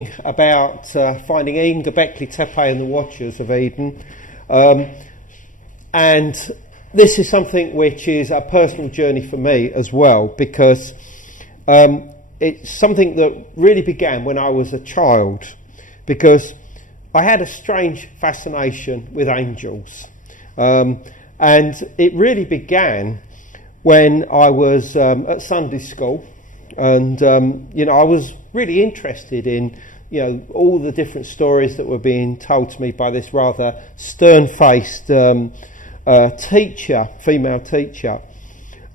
about finding Eden, Gobekli, Tepe and the Watchers of Eden. And this is something which is a personal journey for me as well, because it's something that really began when I was a child, because I had a strange fascination with angels. And it really began when I was at Sunday school, and I was really interested in all the different stories that were being told to me by this rather stern-faced teacher, female teacher.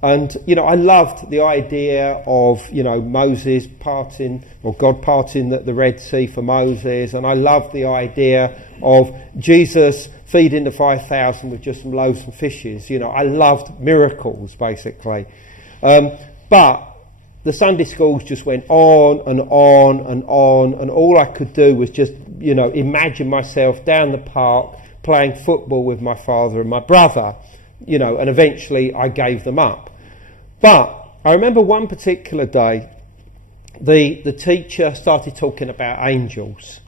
And I loved the idea of Moses parting, or God parting the Red Sea for Moses, and I loved the idea of Jesus feeding the 5,000 with just some loaves and fishes. I loved miracles, basically. But the Sunday schools just went on and on and on, and all I could do was just, imagine myself down the park playing football with my father and my brother, and eventually I gave them up. But I remember one particular day, the teacher started talking about angels,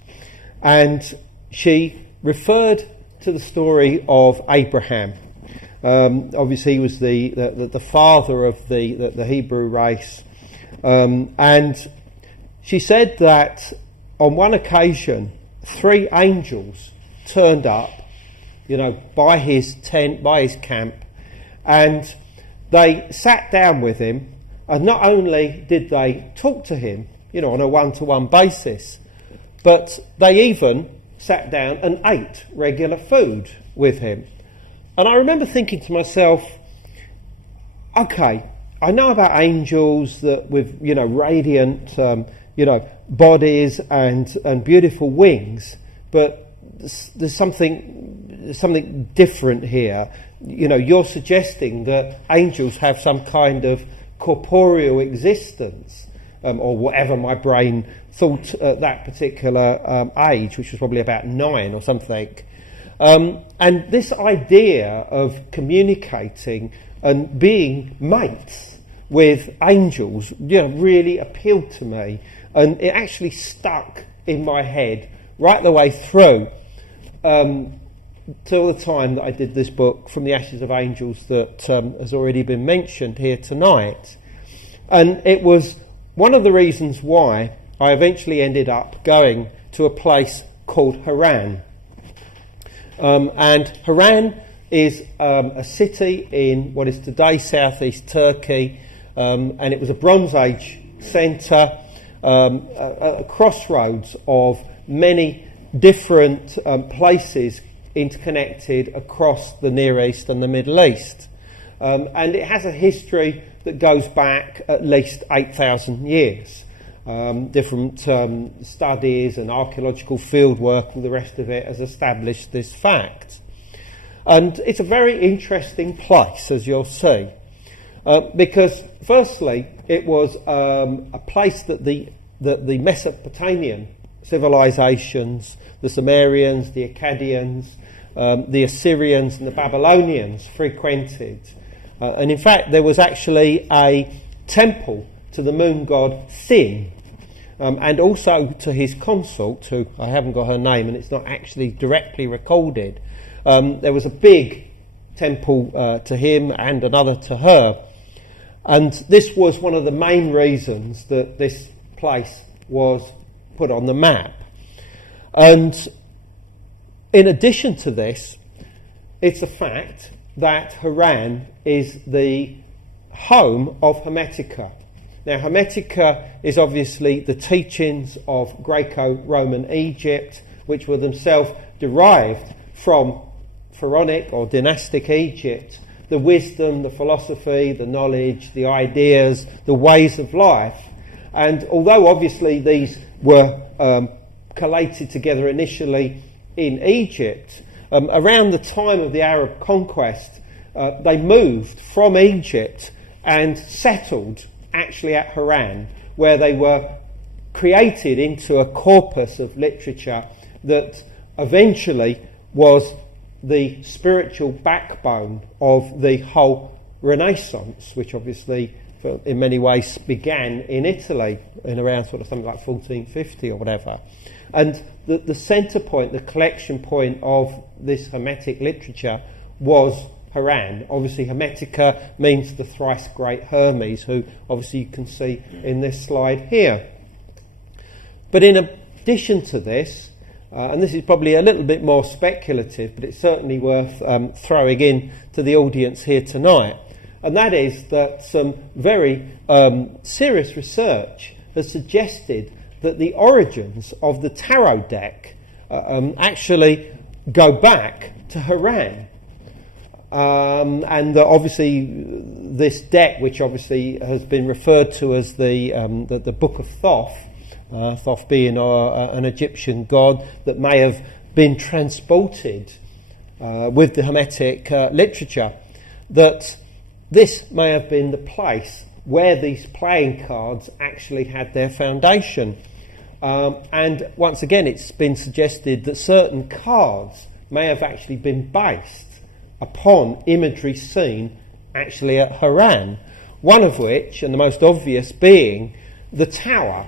and she referred to the story of Abraham. Obviously he was the father of the Hebrew race. And she said that on one occasion 3 angels turned up, by his tent, by his camp, and they sat down with him, and not only did they talk to him, on a one-to-one basis, but they even sat down and ate regular food with him. And I remember thinking to myself, okay, I know about angels that with radiant bodies and beautiful wings, but there's something different here. You're suggesting that angels have some kind of corporeal existence, or whatever my brain thought at that particular age, which was probably about 9 or something. And this idea of communicating and being mates with angels, really appealed to me, and it actually stuck in my head right the way through till the time that I did this book, From the Ashes of Angels, that has already been mentioned here tonight. And it was one of the reasons why I eventually ended up going to a place called Haran. And Haran is a city in what is today southeast Turkey, and it was a Bronze Age centre, a crossroads of many different places interconnected across the Near East and the Middle East. And it has a history that goes back at least 8,000 years. Different studies and archaeological fieldwork and the rest of it has established this fact. And it's a very interesting place, as you'll see, because firstly it was a place that the Mesopotamian civilizations, the Sumerians, the Akkadians, the Assyrians and the Babylonians frequented. And in fact there was actually a temple to the moon god Sin, and also to his consort, who I haven't got her name and it's not actually directly recorded. There was a big temple to him and another to her, and this was one of the main reasons that this place was put on the map. And in addition to this, it's a fact that Haran is the home of Hermetica. Now, Hermetica is obviously the teachings of Greco-Roman Egypt, which were themselves derived from pharaonic or dynastic Egypt. The wisdom, the philosophy, the knowledge, the ideas, the ways of life. And although obviously these were collated together initially in Egypt, around the time of the Arab conquest, they moved from Egypt and settled actually at Haran, where they were created into a corpus of literature that eventually was the spiritual backbone of the whole Renaissance, which obviously in many ways began in Italy in around sort of something like 1450 or whatever. And the centre point, the collection point of this Hermetic literature was Haran. Obviously, Hermetica means the thrice great Hermes, who obviously you can see in this slide here. But in addition to this, and this is probably a little bit more speculative, but it's certainly worth throwing in to the audience here tonight, and that is that some very serious research has suggested that the origins of the tarot deck actually go back to Haran. And obviously this deck, which obviously has been referred to as the Book of Thoth, Thoth being an Egyptian god that may have been transported with the Hermetic literature, that this may have been the place where these playing cards actually had their foundation. And once again, it's been suggested that certain cards may have actually been based upon imagery seen actually at Haran, one of which, and the most obvious being, the tower,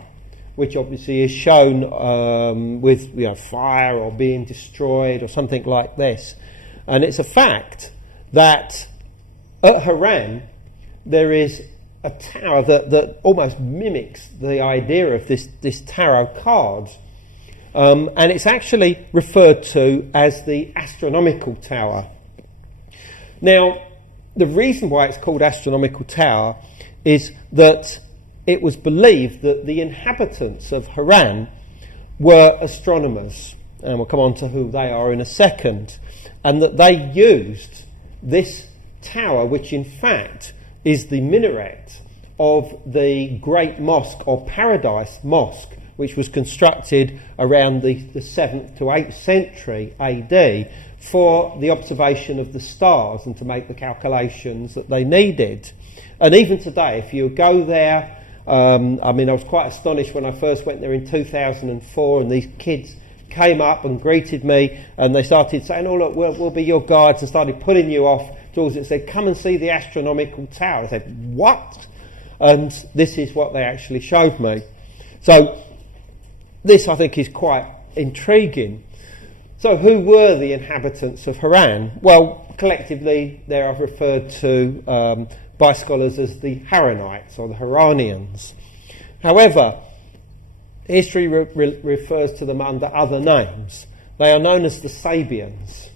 which obviously is shown with fire or being destroyed or something like this. And it's a fact that at Haran there is a tower that almost mimics the idea of this tarot card, and it's actually referred to as the astronomical tower. Now, the reason why it's called astronomical tower is that it was believed that the inhabitants of Haran were astronomers, and we'll come on to who they are in a second, and that they used this tower, which in fact is the minaret of the Great Mosque or Paradise Mosque, which was constructed around the 7th to 8th century AD for the observation of the stars and to make the calculations that they needed. And even today, if you go there, I was quite astonished when I first went there in 2004, and these kids came up and greeted me, and they started saying, "Oh look, we'll be your guides," and started putting you off towards it. Said, "Come and see the astronomical tower." I said, "What?" And this is what they actually showed me. So this, I think, is quite intriguing. So who were the inhabitants of Haran? Well, collectively they are referred to by scholars as the Haranites or the Haranians. However, history refers to them under other names. They are known as the Sabians,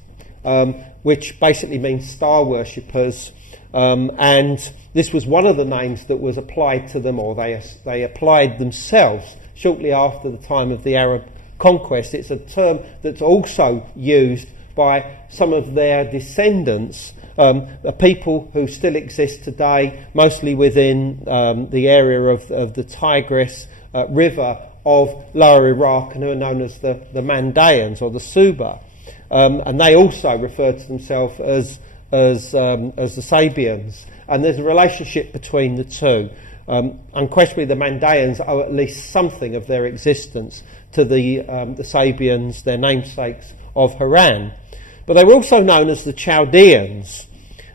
which basically means star worshippers, and this was one of the names that was applied to them, or they applied themselves shortly after the time of the Arab conquest. It's a term that's also used by some of their descendants, the people who still exist today, mostly within the area of the Tigris river of Lower Iraq, and who are known as the Mandaeans or the Suba, and they also refer to themselves as the Sabians. And there's a relationship between the two. Unquestionably, the Mandaeans owe at least something of their existence to the Sabians, their namesakes of Haran. But they were also known as the Chaldeans.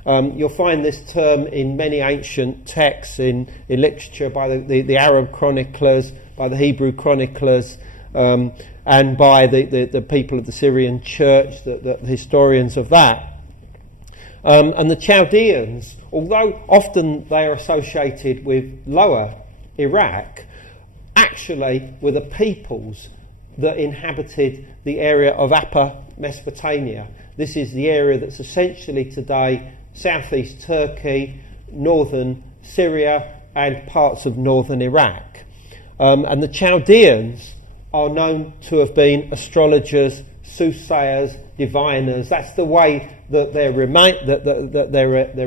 You'll find this term in many ancient texts in literature by the Arab chroniclers, by the Hebrew chroniclers, and by the people of the Syrian church, the historians of that. And the Chaldeans, although often they are associated with Lower Iraq, actually were the peoples that inhabited the area of Upper Mesopotamia. This is the area that's essentially today southeast Turkey, northern Syria, and parts of northern Iraq. And the Chaldeans are known to have been astrologers, soothsayers, diviners. That's the way that they're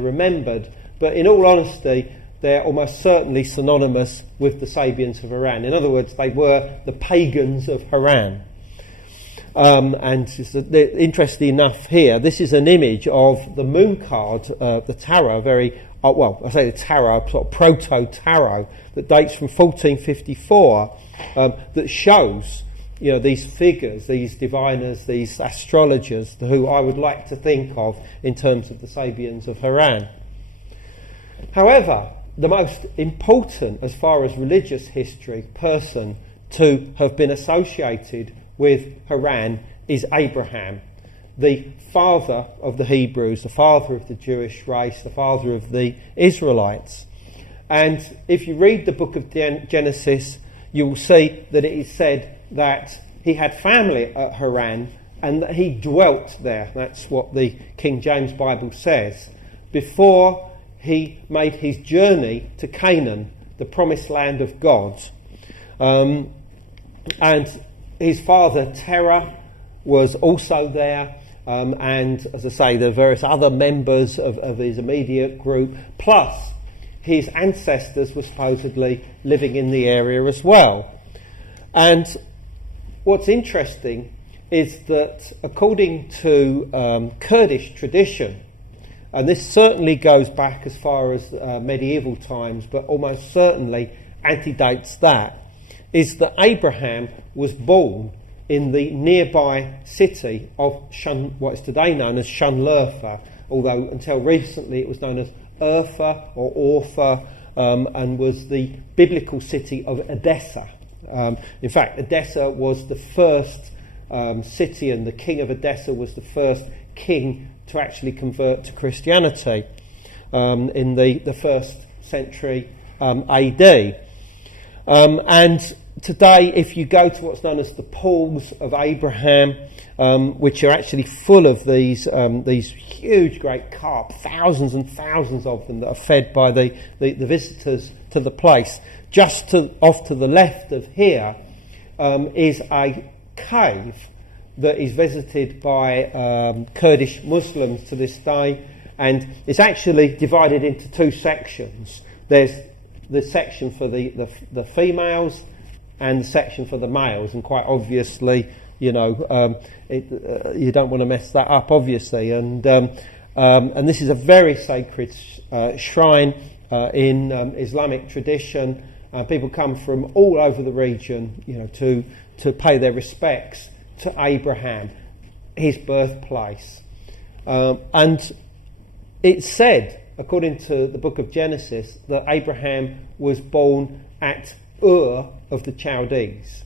remembered. But in all honesty, they're almost certainly synonymous with the Sabians of Haran. In other words, they were the pagans of Haran. And interestingly enough here, this is an image of the moon card, the tarot, I say the tarot, sort of proto-tarot, that dates from 1454, that shows these figures, these diviners, these astrologers, who I would like to think of in terms of the Sabians of Haran. However, the most important, as far as religious history, person to have been associated with Haran is Abraham, the father of the Hebrews, the father of the Jewish race, the father of the Israelites. And if you read the book of Genesis, you will see that it is said that he had family at Haran and that he dwelt there. That's what the King James Bible says, before he made his journey to Canaan, the promised land of God. And his father Terah was also there, and as I say, there are various other members of his immediate group, plus his ancestors were supposedly living in the area as well. And what's interesting is that according to Kurdish tradition, and this certainly goes back as far as medieval times, but almost certainly antedates that, is that Abraham was born in the nearby city of what is today known as Shunlurfa, although until recently it was known as Urfa or Orpha, and was the biblical city of Edessa. In fact, Edessa was the first city, and the king of Edessa was the first king to actually convert to Christianity in the 1st century AD. And today, if you go to what's known as the pools of Abraham, which are actually full of these huge great carp, thousands and thousands of them that are fed by the visitors to the place, just off to the left of here is a cave that is visited by Kurdish Muslims to this day, and it's actually divided into two sections. There's the section for the females and the section for the males, and quite obviously, you don't want to mess that up, obviously. And this is a very sacred shrine in Islamic tradition. People come from all over the region, to pay their respects to Abraham, his birthplace. And it's said, according to the book of Genesis, that Abraham was born at Ur of the Chaldees.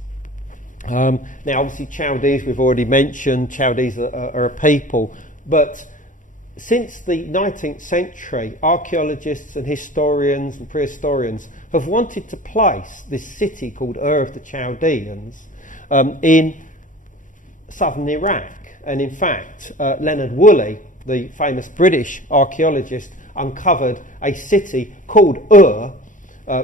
Now, obviously, Chaldees, we've already mentioned, Chaldees are a people, but since the 19th century, archaeologists and historians and prehistorians have wanted to place this city called Ur of the Chaldeans in southern Iraq. And in fact, Leonard Woolley, the famous British archaeologist, uncovered a city called Ur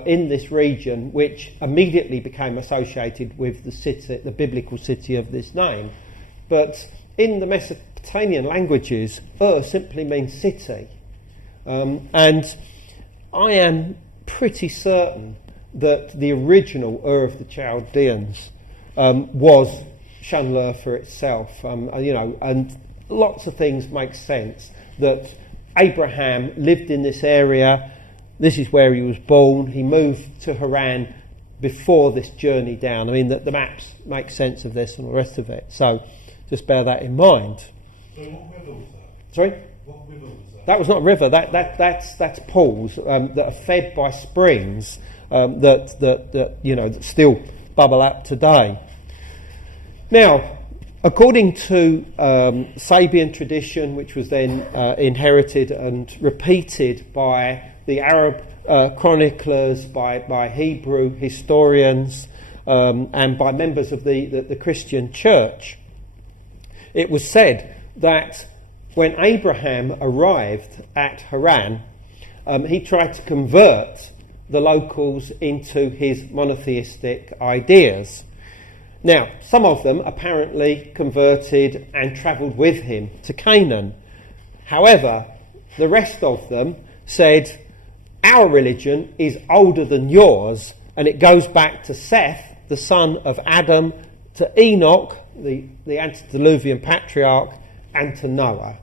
in this region, which immediately became associated with the biblical city of this name. But in the Mesopotamian languages, Ur simply means city. And I am pretty certain that the original Ur of the Chaldeans was Shunlurfa itself, and lots of things make sense. That Abraham lived in this area, this is where he was born, he moved to Haran before this journey down. I mean, the maps make sense of this and the rest of it, so just bear that in mind. So what river was that? Sorry? What river was that? That was not a river, that's pools that are fed by springs that still bubble up today. Now, according to Sabian tradition, which was then inherited and repeated by the Arab chroniclers, by Hebrew historians, and by members of the Christian church, it was said that when Abraham arrived at Haran, he tried to convert the locals into his monotheistic ideas. Now, some of them apparently converted and travelled with him to Canaan. However, the rest of them said, our religion is older than yours, and it goes back to Seth, the son of Adam, to Enoch, the antediluvian patriarch, and to Noah.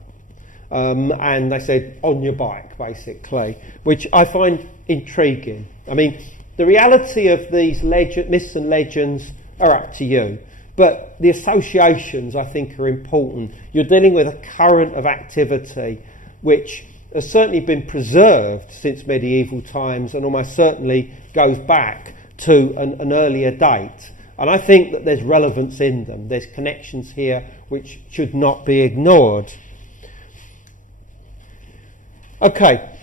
And they said, on your bike, basically, which I find intriguing. I mean, the reality of these myths and legends are up to you, but the associations, I think, are important. You're dealing with a current of activity which has certainly been preserved since medieval times, and almost certainly goes back to an earlier date. And I think that there's relevance in them. There's connections here which should not be ignored. Okay,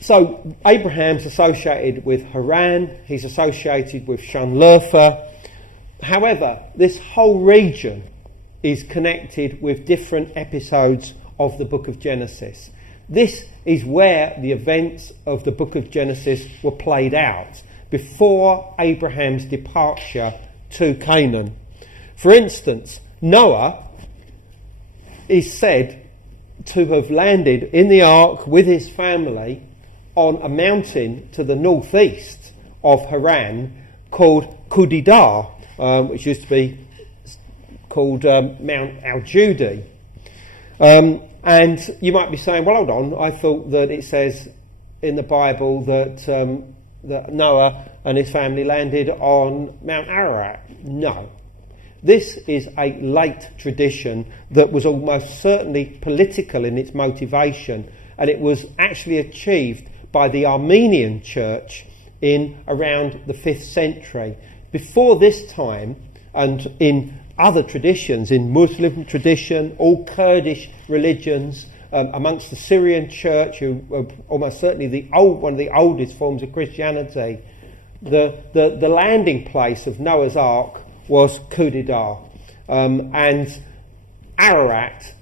so Abraham's associated with Haran, he's associated with Shunlurfa. However, this whole region is connected with different episodes of the book of Genesis. This is where the events of the book of Genesis were played out before Abraham's departure to Canaan. For instance, Noah is said to have landed in the ark with his family on a mountain to the northeast of Haran called Kudidar, which used to be called Mount Al-Judi. And you might be saying, well, hold on, I thought that it says in the Bible that that Noah and his family landed on Mount Ararat. No. This is a late tradition that was almost certainly political in its motivation, and it was actually achieved by the Armenian church in around the 5th century. Before this time, and in other traditions, in Muslim tradition, all Kurdish religions, amongst the Syrian church, who were almost certainly one of the oldest forms of Christianity, the landing place of Noah's Ark was Kudidar, and Ararat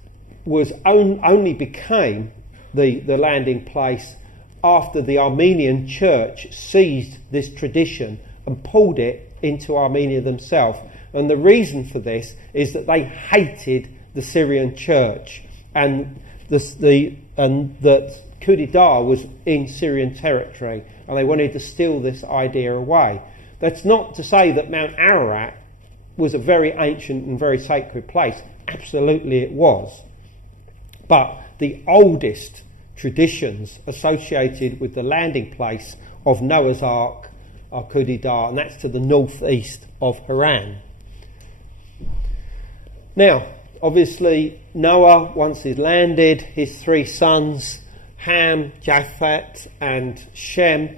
was only became the landing place after the Armenian church seized this tradition and pulled it into Armenia themselves. And the reason for this is that they hated the Syrian church, and that Kudidar was in Syrian territory, and they wanted to steal this idea away. That's not to say that Mount Ararat was a very ancient and very sacred place. Absolutely it was. But the oldest traditions associated with the landing place of Noah's Ark are Kudidar, and that's to the northeast of Haran. Now, obviously, Noah, once he's landed, his 3 sons, Ham, Japheth and Shem,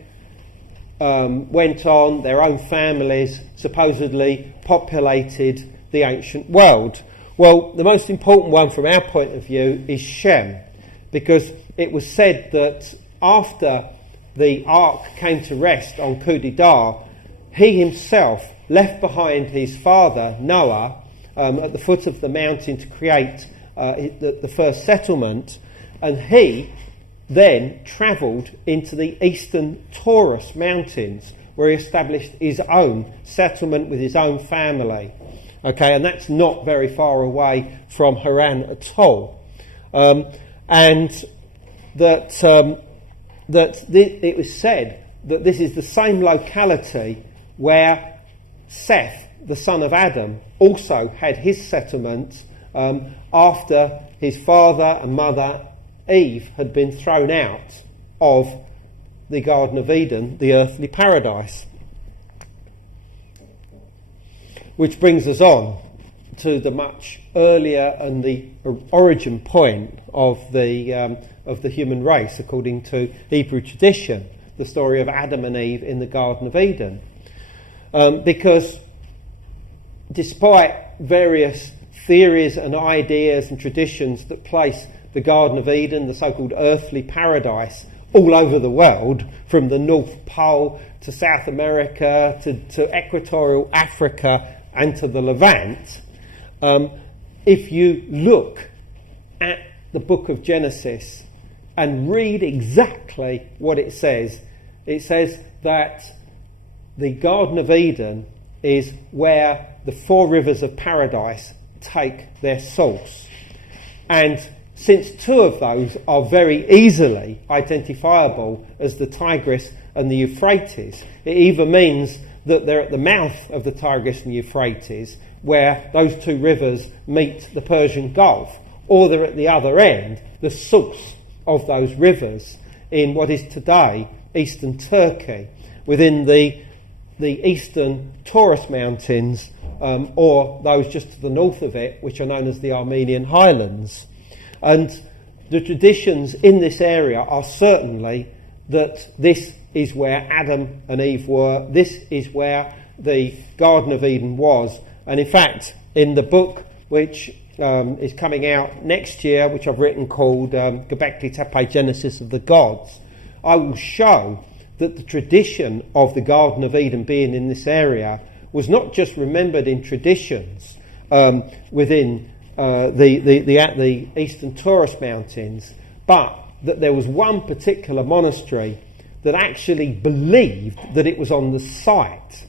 went on, their own families supposedly populated the ancient world. Well, the most important one from our point of view is Shem, because it was said that after the ark came to rest on Kudidar, he himself left behind his father Noah at the foot of the mountain to create the first settlement, and he then travelled into the eastern Taurus mountains, where he established his own settlement with his own family. Okay, and that's not very far away from Haran at all. And that it was said that this is the same locality where Seth, the son of Adam, also had his settlement after his father and mother Eve had been thrown out of the Garden of Eden, the earthly paradise. Which brings us on to the much earlier and the origin point of the human race, according to Hebrew tradition, the story of Adam and Eve in the Garden of Eden. Because despite various theories and ideas and traditions that place the Garden of Eden, the so-called earthly paradise, all over the world, from the North Pole to South America to equatorial Africa and to the Levant, if you look at the book of Genesis and read exactly what it says that the Garden of Eden is where the 4 rivers of paradise take their source. And since 2 of those are very easily identifiable as the Tigris and the Euphrates, it either means that they're at the mouth of the Tigris and the Euphrates, where those 2 rivers meet the Persian Gulf, or they're at the other end, the source of those rivers in what is today eastern Turkey, within the eastern Taurus Mountains, or those just to the north of it, which are known as the Armenian Highlands. And the traditions in this area are certainly that this is where Adam and Eve were, this is where the Garden of Eden was. And in fact, in the book which is coming out next year, which I've written called Gobekli, Tepe, Genesis of the Gods, I will show that the tradition of the Garden of Eden being in this area was not just remembered in traditions within the Eastern Taurus Mountains, but that there was one particular monastery that actually believed that it was on the site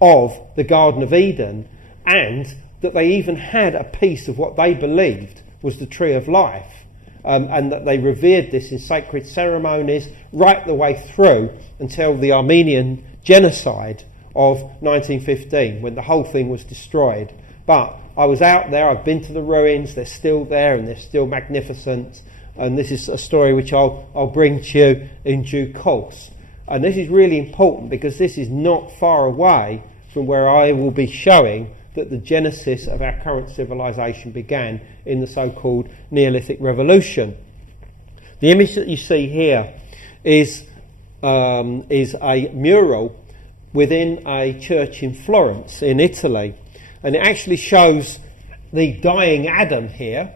of the Garden of Eden, and that they even had a piece of what they believed was the Tree of Life, and that they revered this in sacred ceremonies right the way through until the Armenian genocide of 1915, when the whole thing was destroyed. But I was out there, I've been to the ruins, they're still there and they're still magnificent, and this is a story which I'll bring to you in due course. And this is really important because this is not far away from where I will be showing that the genesis of our current civilization began in the so-called Neolithic Revolution. The image that you see here is a mural within a church in Florence in Italy, and it actually shows the dying Adam here,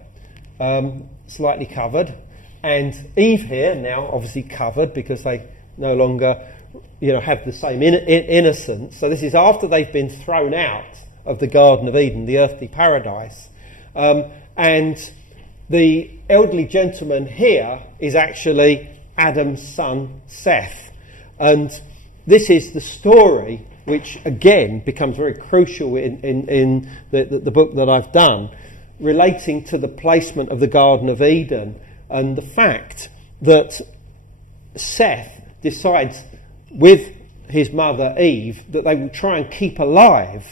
slightly covered, and Eve here, now obviously covered because they no longer have the same innocence. So this is after they've been thrown out of the Garden of Eden, the earthly paradise. And the elderly gentleman here is actually Adam's son Seth. And this is the story which again becomes very crucial in the book that I've done, relating to the placement of the Garden of Eden and the fact that Seth decides with his mother Eve that they will try and keep alive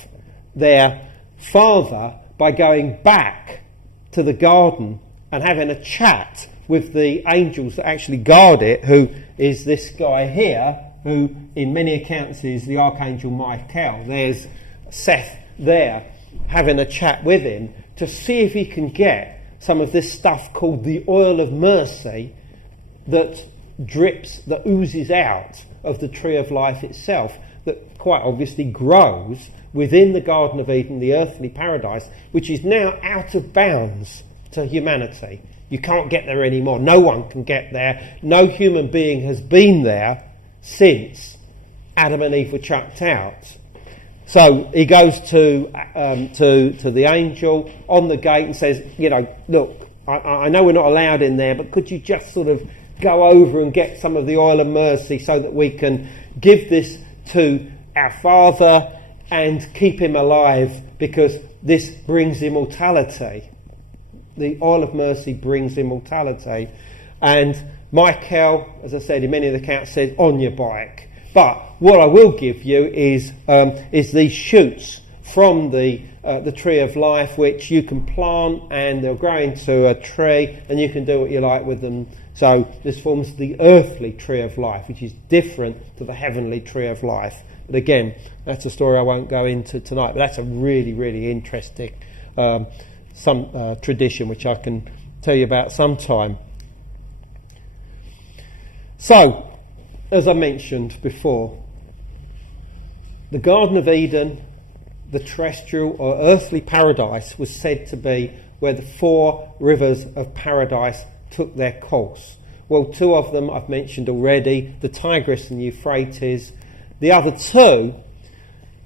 their father by going back to the garden and having a chat with the angels that actually guard it, who is this guy here, who in many accounts is the Archangel Michael. There's Seth there having a chat with him to see if he can get some of this stuff called the oil of mercy that drips, that oozes out of the Tree of Life itself, that quite obviously grows within the Garden of Eden, the earthly paradise, which is now out of bounds to humanity. You can't get there anymore. No one can get there. No human being has been there since Adam and Eve were chucked out. So he goes to the angel on the gate and says, look, I know we're not allowed in there, but could you just sort of go over and get some of the oil of mercy so that we can give this to our father and keep him alive, because this brings immortality. The oil of mercy brings immortality. And Michael, as I said in many of the accounts, said, on your bike. But what I will give you is these shoots from the Tree of Life, which you can plant and they'll grow into a tree and you can do what you like with them. So this forms the earthly Tree of Life, which is different to the heavenly Tree of Life. But again, that's a story I won't go into tonight, but that's a really, really interesting tradition which I can tell you about sometime. So, as I mentioned before, the Garden of Eden, the terrestrial or earthly paradise, was said to be where the 4 rivers of paradise took their course. Well, 2 of them I've mentioned already, the Tigris and the Euphrates. The other 2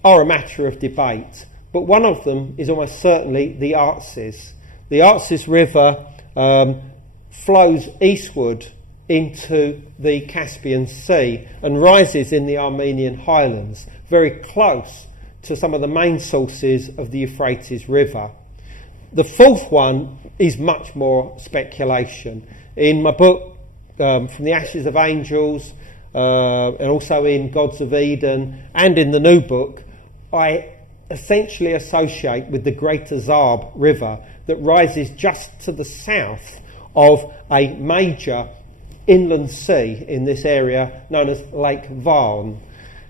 are a matter of debate, but one of them is almost certainly the Arxes. The Arxes River flows eastward into the Caspian Sea and rises in the Armenian highlands, very close to some of the main sources of the Euphrates River. The 4th one is much more speculation. In my book, From the Ashes of Angels, and also in Gods of Eden, and in the new book, I essentially associate with the Great Azab River that rises just to the south of a major inland sea in this area known as Lake Van.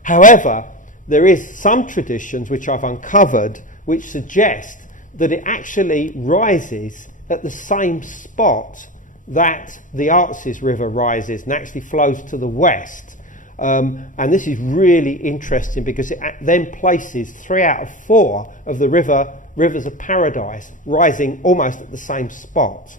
However, there is some traditions which I've uncovered which suggest that it actually rises at the same spot that the Artsis River rises and actually flows to the west. And this is really interesting because it then places 3 out of 4 of the rivers of paradise rising almost at the same spot.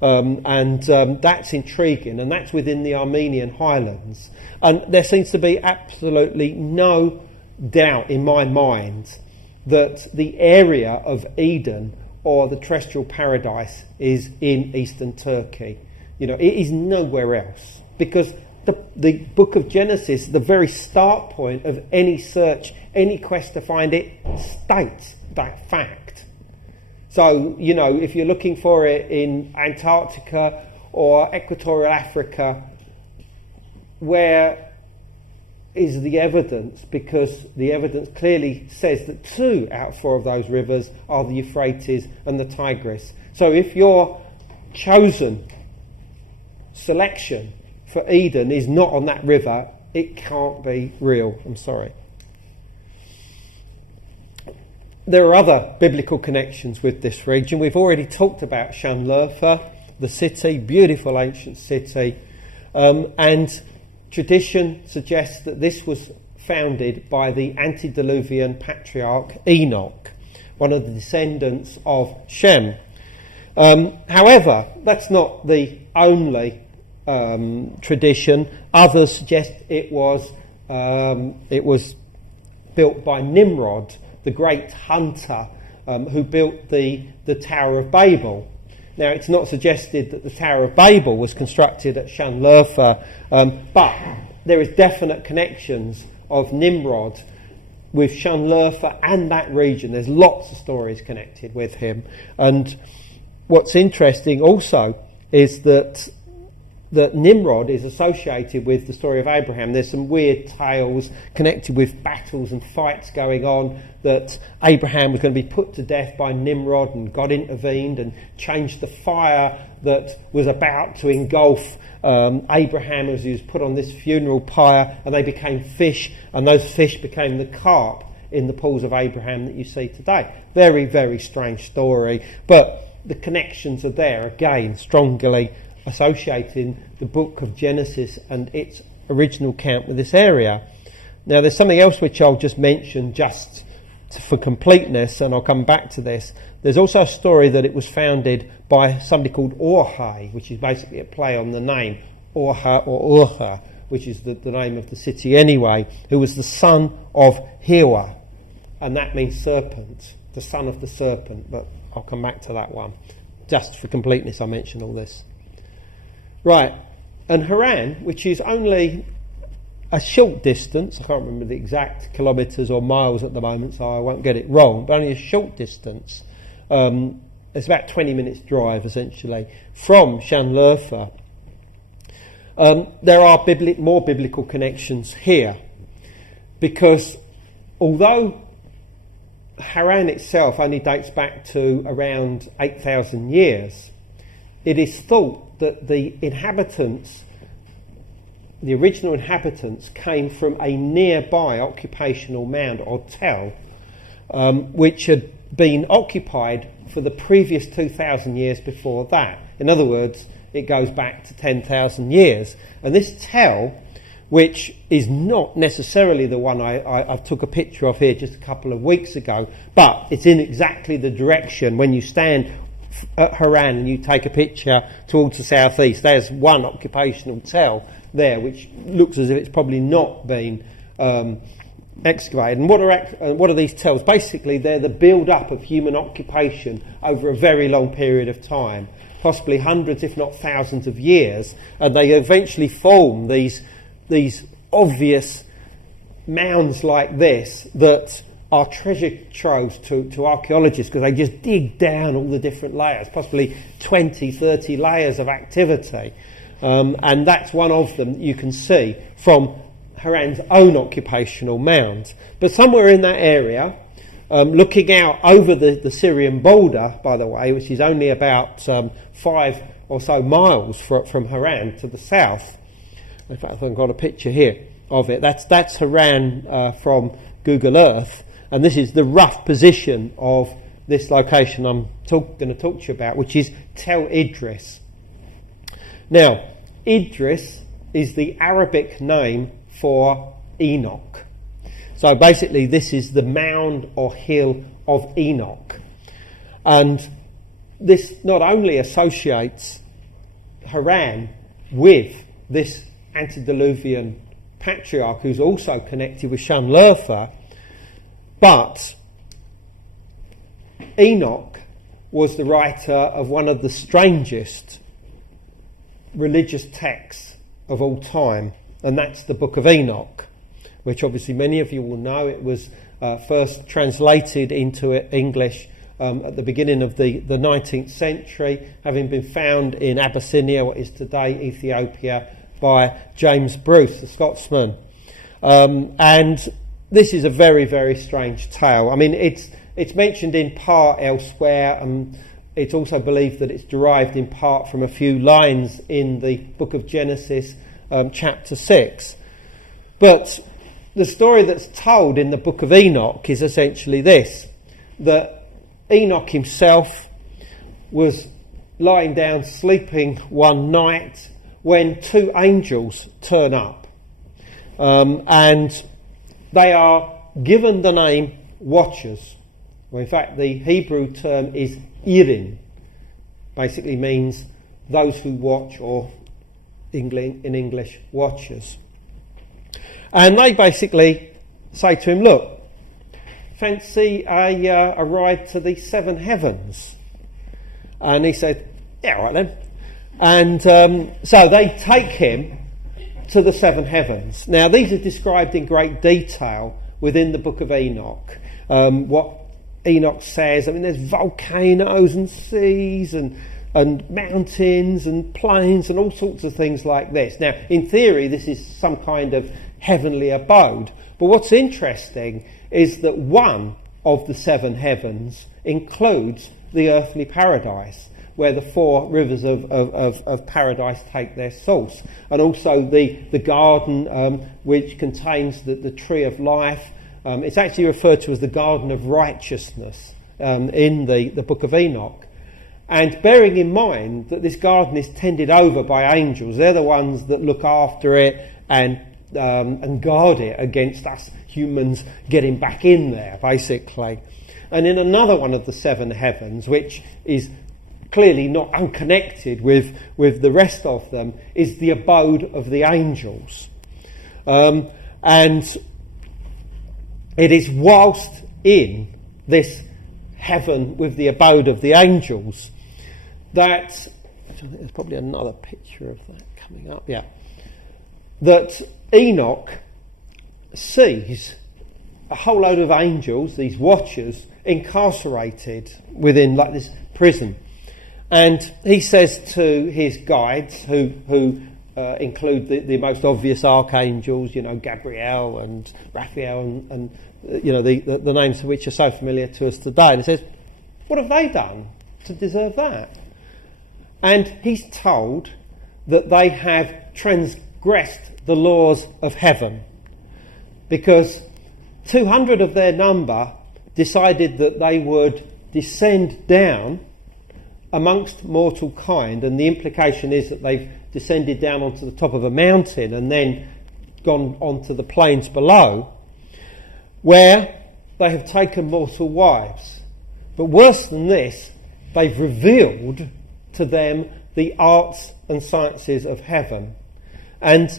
That's intriguing, and that's within the Armenian highlands. And there seems to be absolutely no doubt in my mind that the area of Eden or the terrestrial paradise is in eastern Turkey. It is nowhere else, because the book of Genesis, the very start point of any search, any quest to find it, states that fact. So, if you're looking for it in Antarctica or equatorial Africa, where is the evidence? Because the evidence clearly says that 2 out of 4 of those rivers are the Euphrates and the Tigris. So if your chosen selection for Eden is not on that river, it can't be real. I'm sorry. There are other biblical connections with this region. We've already talked about Shanlurfa, the city, beautiful ancient city, and tradition suggests that this was founded by the antediluvian patriarch Enoch, one of the descendants of Shem. However, that's not the only tradition. Others suggest it was built by Nimrod, the great hunter who built the Tower of Babel. Now, it's not suggested that the Tower of Babel was constructed at Shanlurfa, but there is definite connections of Nimrod with Shanlurfa and that region. There's lots of stories connected with him. And what's interesting also is that Nimrod is associated with the story of Abraham. There's some weird tales connected with battles and fights going on, that Abraham was going to be put to death by Nimrod, and God intervened and changed the fire that was about to engulf Abraham as he was put on this funeral pyre, and they became fish, and those fish became the carp in the pools of Abraham that you see today. Very, very strange story, but the connections are there again, strongly associating the book of Genesis and its original account with this area. Now, there's something else which I'll just mention just for completeness, and I'll come back to this. There's also a story that it was founded by somebody called Orhai, which is basically a play on the name Orha or Urha, which is the name of the city anyway, who was the son of Hiwa, and that means serpent, the son of the serpent, but I'll come back to that one. Just for completeness, I mention all this. Right, and Haran, which is only a short distance, I can't remember the exact kilometres or miles at the moment, so I won't get it wrong, but only a short distance. It's about 20 minutes drive, essentially, from Shanlurfa. There are more biblical connections here, because although Haran itself only dates back to around 8,000 years, it is thought that the original inhabitants came from a nearby occupational mound or tell, which had been occupied for the previous 2,000 years before that. In other words, it goes back to 10,000 years. And this tell, which is not necessarily the one I took a picture of here just a couple of weeks ago, but it's in exactly the direction when you stand at Haran and you take a picture towards the southeast. There's one occupational tell there which looks as if it's probably not been excavated. And what are these tells? Basically, they're the build-up of human occupation over a very long period of time, possibly hundreds if not thousands of years, and they eventually form these obvious mounds like this that are treasure troves to archaeologists, because they just dig down all the different layers, possibly 20, 30 layers of activity. And that's one of them that you can see from Haran's own occupational mound. But somewhere in that area, looking out over the Syrian border, by the way, which is only about 5 or so miles from Haran to the south. In fact, I've got a picture here of it. That's Haran from Google Earth. And this is the rough position of this location I'm going to talk to you about, which is Tel Idris. Now, Idris is the Arabic name for Enoch. So basically this is the mound or hill of Enoch. And this not only associates Haran with this antediluvian patriarch who's also connected with Shamlerfa, but Enoch was the writer of one of the strangest religious texts of all time, and that's the Book of Enoch, which obviously many of you will know. It was first translated into English at the beginning of the 19th century, having been found in Abyssinia, what is today Ethiopia, by James Bruce, the Scotsman. And this is a very, very strange tale. I mean, it's mentioned in part elsewhere. It's also believed that it's derived in part from a few lines in the book of Genesis, chapter 6. But the story that's told in the book of Enoch is essentially this, that Enoch himself was lying down sleeping one night when two angels turn up. And they are given the name watchers. Well, in fact, the Hebrew term is irin, basically means those who watch, or in English, watchers. And they basically say to him, look, fancy a ride to the seven heavens? And he said, yeah, all right then. And so they take him to the seven heavens. Now, these are described in great detail within the book of Enoch. What Enoch says, I mean, there's volcanoes and seas and mountains and plains and all sorts of things like this. Now, in theory, this is some kind of heavenly abode. But what's interesting is that one of the seven heavens includes the earthly paradise, where the four rivers of paradise take their source, and also the garden which contains the tree of life. It's actually referred to as the garden of righteousness in the book of Enoch. And bearing in mind that this garden is tended over by angels, they're the ones that look after it and guard it against us humans getting back in there, basically. And in another one of the seven heavens, which is clearly not unconnected with the rest of them, is the abode of the angels. And it is whilst in this heaven with the abode of the angels that, I think there's probably another picture of that coming up, that Enoch sees a whole load of angels, these watchers, incarcerated within like this prison. And he says to his guides, who include the most obvious archangels, Gabriel and Raphael and the names of which are so familiar to us today. And he says, what have they done to deserve that? And he's told that they have transgressed the laws of heaven, because 200 of their number decided that they would descend down amongst mortal kind, and the implication is that they've descended down onto the top of a mountain and then gone onto the plains below, where they have taken mortal wives. But worse than this, they've revealed to them the arts and sciences of heaven. And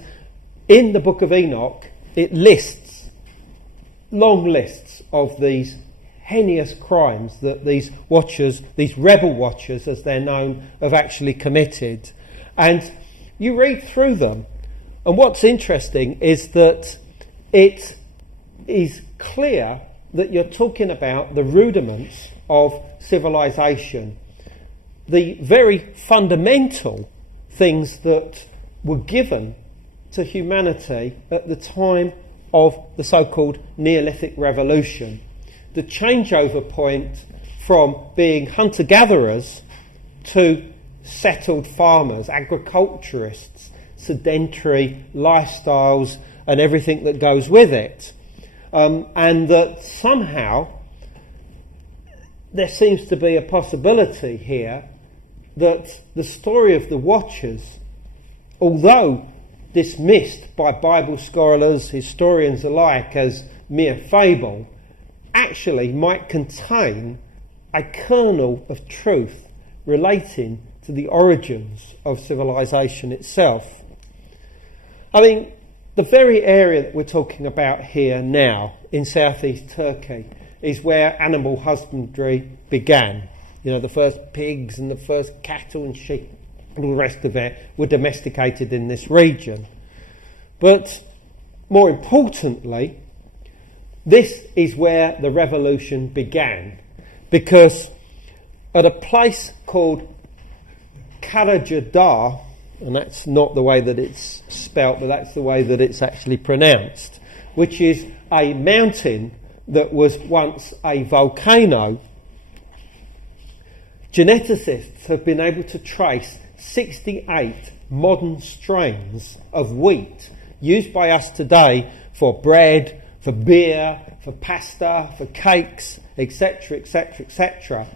in the book of Enoch, it lists long lists of these heinous crimes that these watchers, these rebel watchers as they're known, have actually committed. And you read through them, and what's interesting is that it is clear that you're talking about the rudiments of civilization, the very fundamental things that were given to humanity at the time of the so-called Neolithic Revolution. The changeover point from being hunter-gatherers to settled farmers, agriculturists, sedentary lifestyles and everything that goes with it. And that somehow there seems to be a possibility here that the story of the Watchers although dismissed by Bible scholars, historians alike as mere fable, actually might contain a kernel of truth relating to the origins of civilization itself. I mean, the very area that we're talking about here now in southeast Turkey is where animal husbandry began. You know, the first pigs and the first cattle and sheep and all the rest of it were domesticated in this region. But more importantly, this is where the revolution began, because at a place called Karacadağ, and that's not the way that it's spelt, but that's the way that it's actually pronounced, which is a mountain that was once a volcano, geneticists have been able to trace 68 modern strains of wheat used by us today for bread, for beer, for pasta, for cakes, etc., etc., etc.,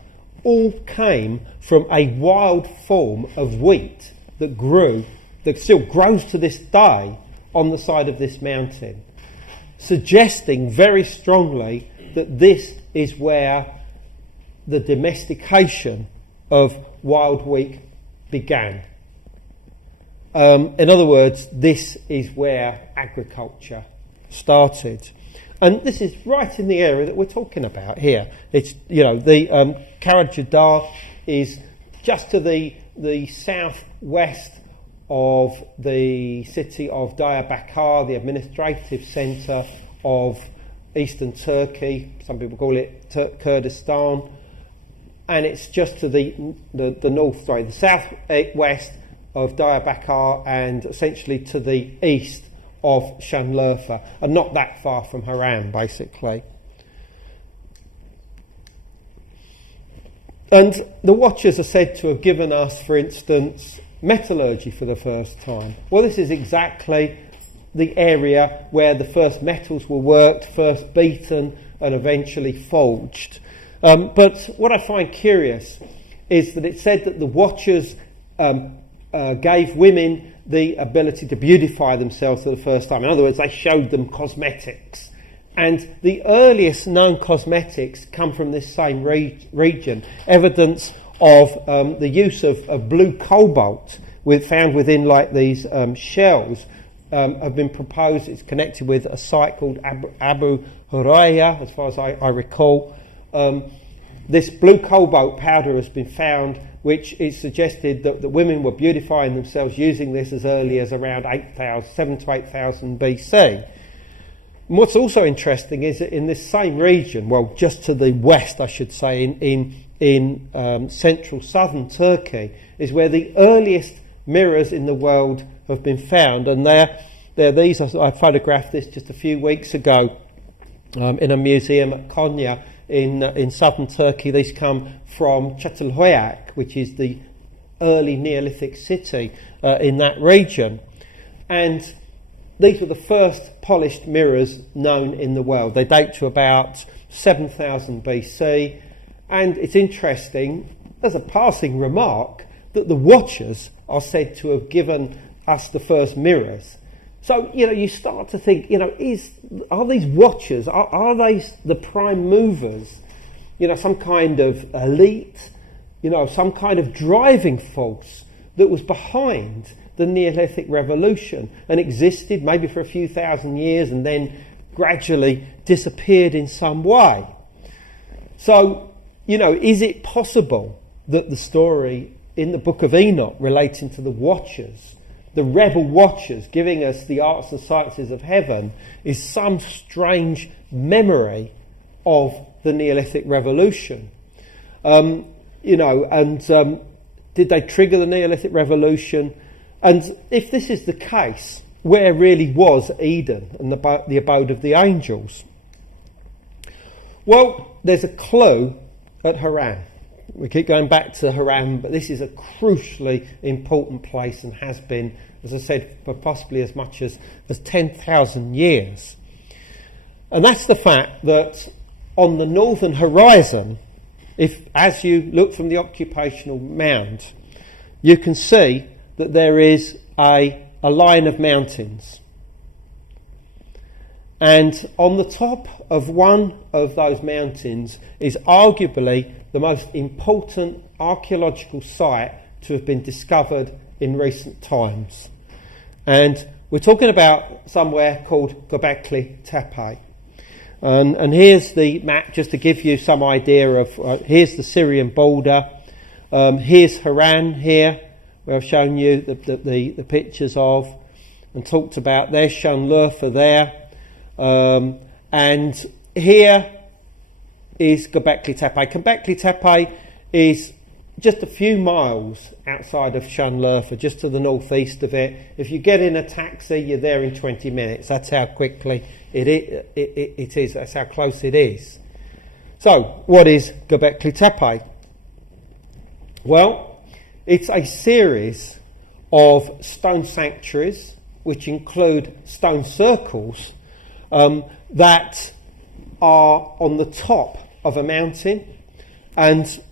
all came from a wild form of wheat that grew, that still grows to this day on the side of this mountain, suggesting very strongly that this is where the domestication of wild wheat began. In other words, this is where agriculture started. And this is right in the area that we're talking about here. It's, you know, the Karacadağ is just to the southwest of the city of Diyarbakir, the administrative centre of eastern Turkey. Some people call it Kurdistan. And it's just to the southwest of Diyarbakir and essentially to the east of Şanlıurfa, and not that far from Haran, basically. And the Watchers are said to have given us, for instance, metallurgy for the first time. Well, this is exactly the area where the first metals were worked, first beaten and eventually forged. But what I find curious is that it said that the Watchers gave women the ability to beautify themselves for the first time. In other words, they showed them cosmetics. And the earliest known cosmetics come from this same region. Evidence of the use of blue cobalt found within like these shells have been proposed. It's connected with a site called Abu Huraya, as far as I recall. This blue cobalt powder has been found, which is suggested that the women were beautifying themselves using this as early as around 7 to 8,000 BC. And what's also interesting is that in this same region, well, just to the west, I should say, in central southern Turkey, is where the earliest mirrors in the world have been found. And they're these. I photographed this just a few weeks ago in a museum at Konya in southern Turkey. These come from Çatalhöyük, which is the early Neolithic city in that region. And these were the first polished mirrors known in the world. They date to about 7,000 BC. And it's interesting, as a passing remark, that the Watchers are said to have given us the first mirrors. So, you know, you start to think, you know, are these Watchers, are they the prime movers? You know, some kind of elite, you know, some kind of driving force that was behind the Neolithic Revolution and existed maybe for a few thousand years and then gradually disappeared in some way. So, you know, is it possible that the story in the Book of Enoch relating to the Watchers, the rebel Watchers giving us the arts and sciences of heaven, is some strange memory of the Neolithic Revolution? You know, and did they trigger the Neolithic Revolution? And if this is the case, where really was Eden and the abode of the angels? Well, there's a clue at Haran. We keep going back to Haran, but this is a crucially important place and has been, as I said, for possibly as much as 10,000 years. And that's the fact that on the northern horizon, as you look from the occupational mound, you can see that there is a line of mountains. And on the top of one of those mountains is arguably the most important archaeological site to have been discovered in recent times. And we're talking about somewhere called Gobekli Tepe. And here's the map just to give you some idea of, here's the Syrian border. Here's Haran here, where I've shown you the pictures of and talked about. There's Şanlıurfa there. And here is Gobekli Tepe. Gobekli Tepe is just a few miles outside of Şanlıurfa, just to the northeast of it. If you get in a taxi, you're there in 20 minutes. That's how quickly it is. That's how close it is. So, what is Gobekli Tepe? Well, it's a series of stone sanctuaries, which include stone circles, that are on the top of a mountain, and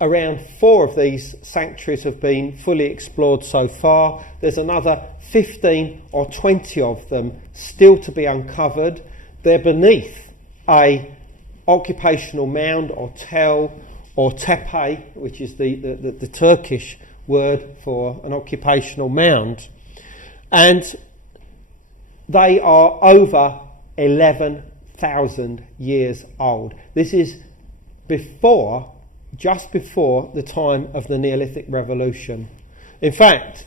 around 4 of these sanctuaries have been fully explored so far. There's another 15 or 20 of them still to be uncovered. They're beneath a occupational mound or tell or tepe, which is the Turkish word for an occupational mound. And they are over 11,000 years old. This is just before the time of the Neolithic Revolution. In fact,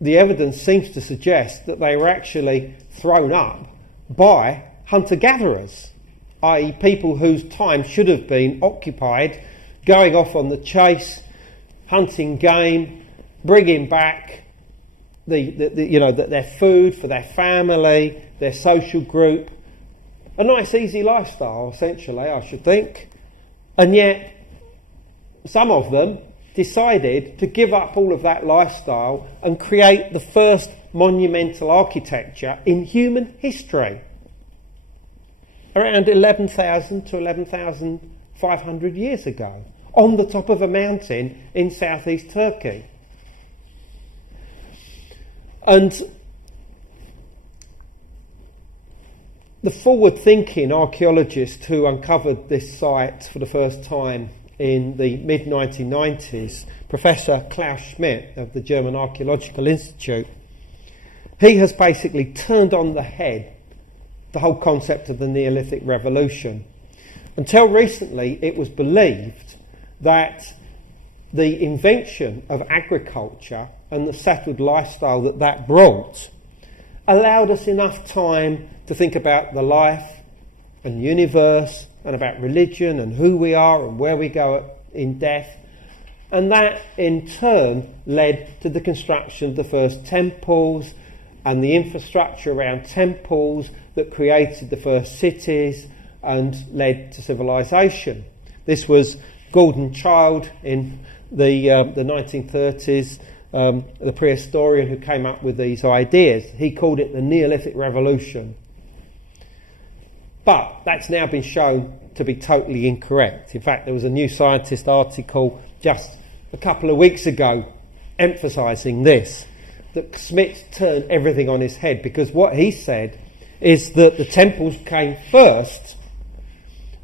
the evidence seems to suggest that they were actually thrown up by hunter-gatherers, i.e. people whose time should have been occupied going off on the chase, hunting game, bringing back their food for their family, their social group. A nice easy lifestyle, essentially, I should think. And yet, some of them decided to give up all of that lifestyle and create the first monumental architecture in human history. Around 11,000 to 11,500 years ago, on the top of a mountain in southeast Turkey. And the forward-thinking archaeologist who uncovered this site for the first time in the mid-1990s, Professor Klaus Schmidt of the German Archaeological Institute, he has basically turned on the head the whole concept of the Neolithic Revolution. Until recently, it was believed that the invention of agriculture and the settled lifestyle that brought allowed us enough time to think about the life and universe and about religion and who we are and where we go in death. And that in turn led to the construction of the first temples and the infrastructure around temples that created the first cities and led to civilization. This was Gordon Childe in the 1930s, the prehistorian who came up with these ideas. He called it the Neolithic Revolution. But that's now been shown to be totally incorrect. In fact, there was a New Scientist article just a couple of weeks ago emphasising this, that Smith turned everything on his head, because what he said is that the temples came first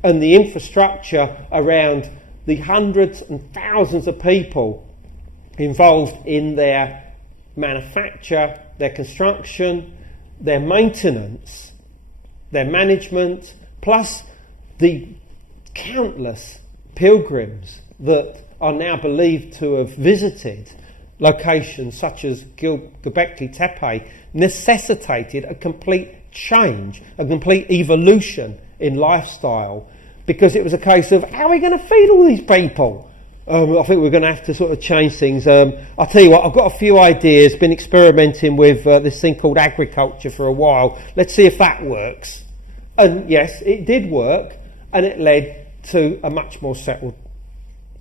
and the infrastructure around the hundreds and thousands of people involved in their manufacture, their construction, their maintenance, their management, plus the countless pilgrims that are now believed to have visited locations such as Gobekli Tepe, necessitated a complete change, a complete evolution in lifestyle, because it was a case of, how are we going to feed all these people? I think we're going to have to sort of change things. I'll tell you what, I've got a few ideas, been experimenting with this thing called agriculture for a while. Let's see if that works. And yes, it did work, and it led to a much more settled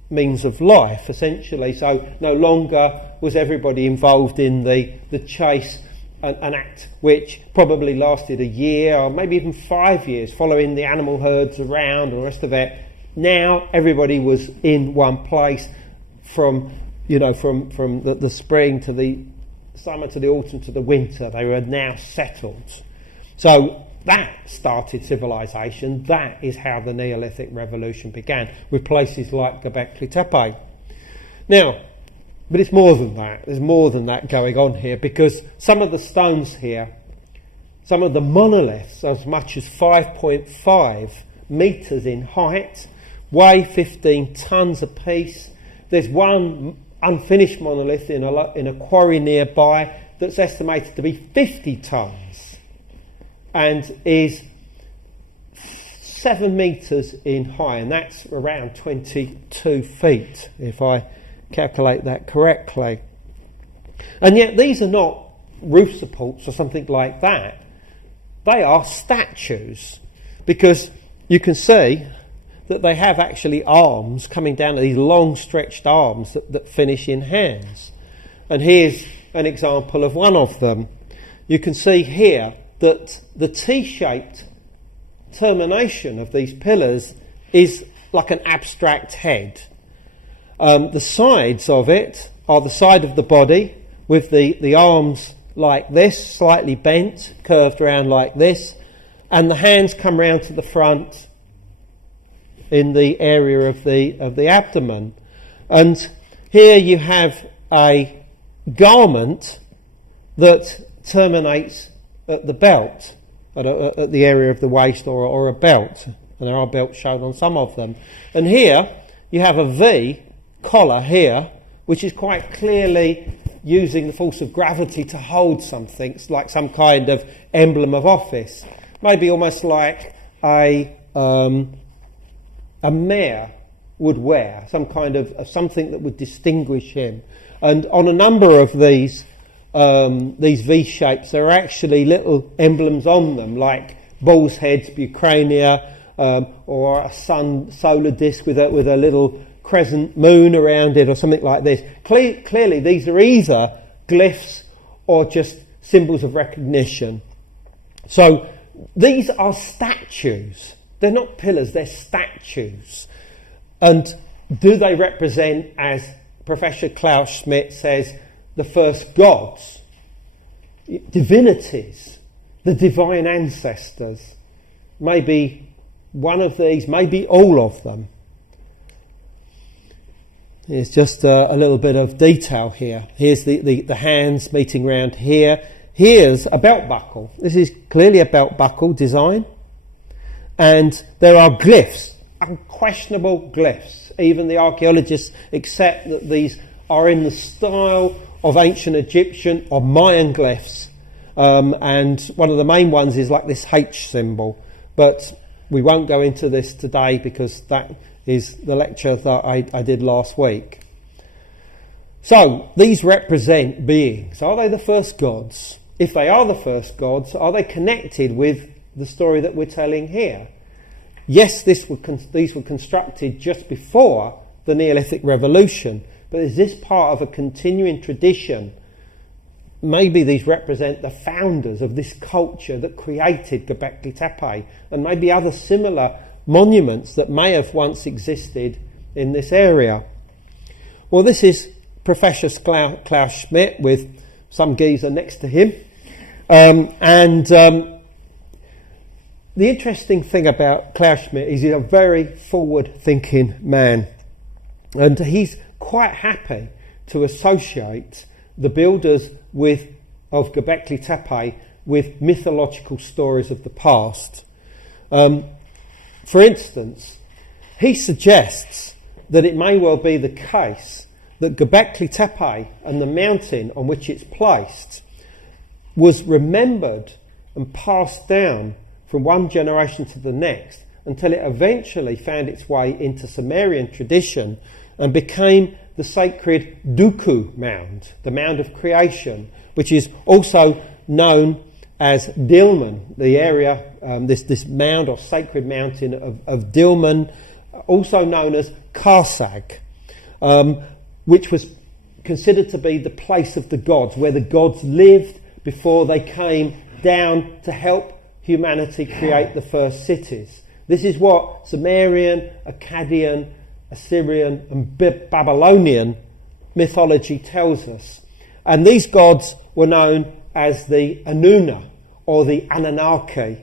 means of life, essentially. So no longer was everybody involved in the chase, an act which probably lasted a year or maybe even 5 years, following the animal herds around and the rest of it. Now everybody was in one place from the spring to the summer to the autumn to the winter, they were now settled. So that started civilization. That is how the Neolithic revolution began, with places like Gobekli Tepe. Now, but it's more than that. There's more than that going on here, because some of the stones here, some of the monoliths, as much as 5.5 metres in height, weigh 15 tonnes apiece. There's one unfinished monolith in a quarry nearby that's estimated to be 50 tonnes and is 7 metres in height, and that's around 22 feet, if I calculate that correctly. And yet these are not roof supports or something like that. They are statues, because you can see that they have actually arms coming down, these long stretched arms that finish in hands. And here's an example of one of them. You can see here that the T-shaped termination of these pillars is like an abstract head. The sides of it are the side of the body with the arms like this, slightly bent, curved round like this, and the hands come round to the front in the area of the abdomen. And here you have a garment that terminates at the belt, at the area of the waist, or a belt, and there are belts shown on some of them. And here you have a V collar here, which is quite clearly using the force of gravity to hold something. It's like some kind of emblem of office, maybe almost like a mayor would wear, some kind of something that would distinguish him. And on a number of these V shapes, there are actually little emblems on them, like bull's heads, Bucrania, or a solar disc with a little crescent moon around it, or something like this. Clearly these are either glyphs or just symbols of recognition. So these are statues. They're not pillars, they're statues. And do they represent, as Professor Klaus Schmidt says, the first gods, divinities, the divine ancestors? Maybe one of these, maybe all of them. Here's just a little bit of detail here. Here's the hands meeting round here. Here's a belt buckle. This is clearly a belt buckle design. And there are glyphs, unquestionable glyphs. Even the archaeologists accept that these are in the style of ancient Egyptian or Mayan glyphs. And one of the main ones is like this H symbol. But we won't go into this today, because that is the lecture that I did last week. So these represent beings. Are they the first gods? If they are the first gods, are they connected with the story that we're telling here? Yes, these were constructed just before the Neolithic revolution, but is this part of a continuing tradition? Maybe these represent the founders of this culture that created Gobekli Tepe, and maybe other similar monuments that may have once existed in this area. Well, this is Professor Klaus Schmidt with some geezer next to him. The interesting thing about Klaus Schmidt is he's a very forward-thinking man, and he's quite happy to associate the builders of Gobekli Tepe with mythological stories of the past. For instance, he suggests that it may well be the case that Gobekli Tepe and the mountain on which it's placed was remembered and passed down from one generation to the next until it eventually found its way into Sumerian tradition and became the sacred Duku mound, the mound of creation, which is also known as Dilmun, the area, this mound or sacred mountain of Dilmun, also known as Karsag, which was considered to be the place of the gods, where the gods lived before they came down to help humanity create the first cities. This is what Sumerian, Akkadian, Assyrian and Babylonian mythology tells us. And these gods were known as the Anuna or the Anunnaki.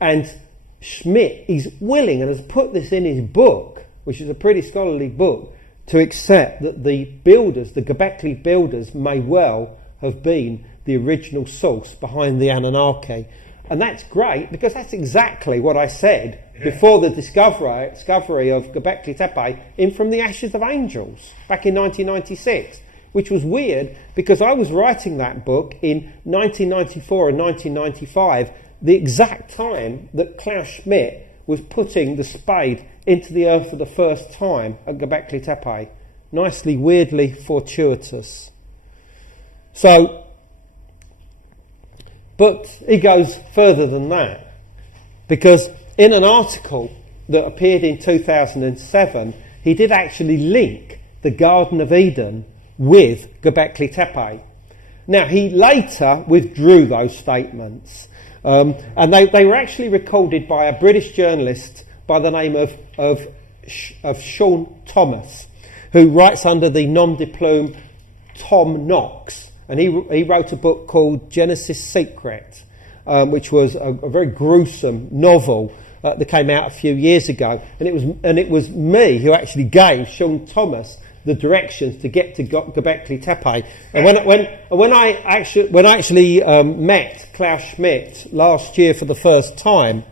And Schmidt is willing and has put this in his book, which is a pretty scholarly book, to accept that the builders, the Gobekli builders, may well have been the original source behind the Anunnaki. And that's great, because that's exactly what I said before the discovery of Gobekli Tepe in From the Ashes of Angels back in 1996, which was weird because I was writing that book in 1994 and 1995, the exact time that Klaus Schmidt was putting the spade into the earth for the first time at Gobekli Tepe. Nicely, weirdly fortuitous. So, but he goes further than that, because in an article that appeared in 2007, he did actually link the Garden of Eden with Gobekli Tepe. Now, he later withdrew those statements, and they were actually recorded by a British journalist by the name of Sean Thomas, who writes under the nom de plume Tom Knox. And he wrote a book called Genesis Secret, which was a very gruesome novel that came out a few years ago. And it was me who actually gave Sean Thomas the directions to get to Gobekli Tepe. And when I actually met Klaus Schmidt last year for the first time,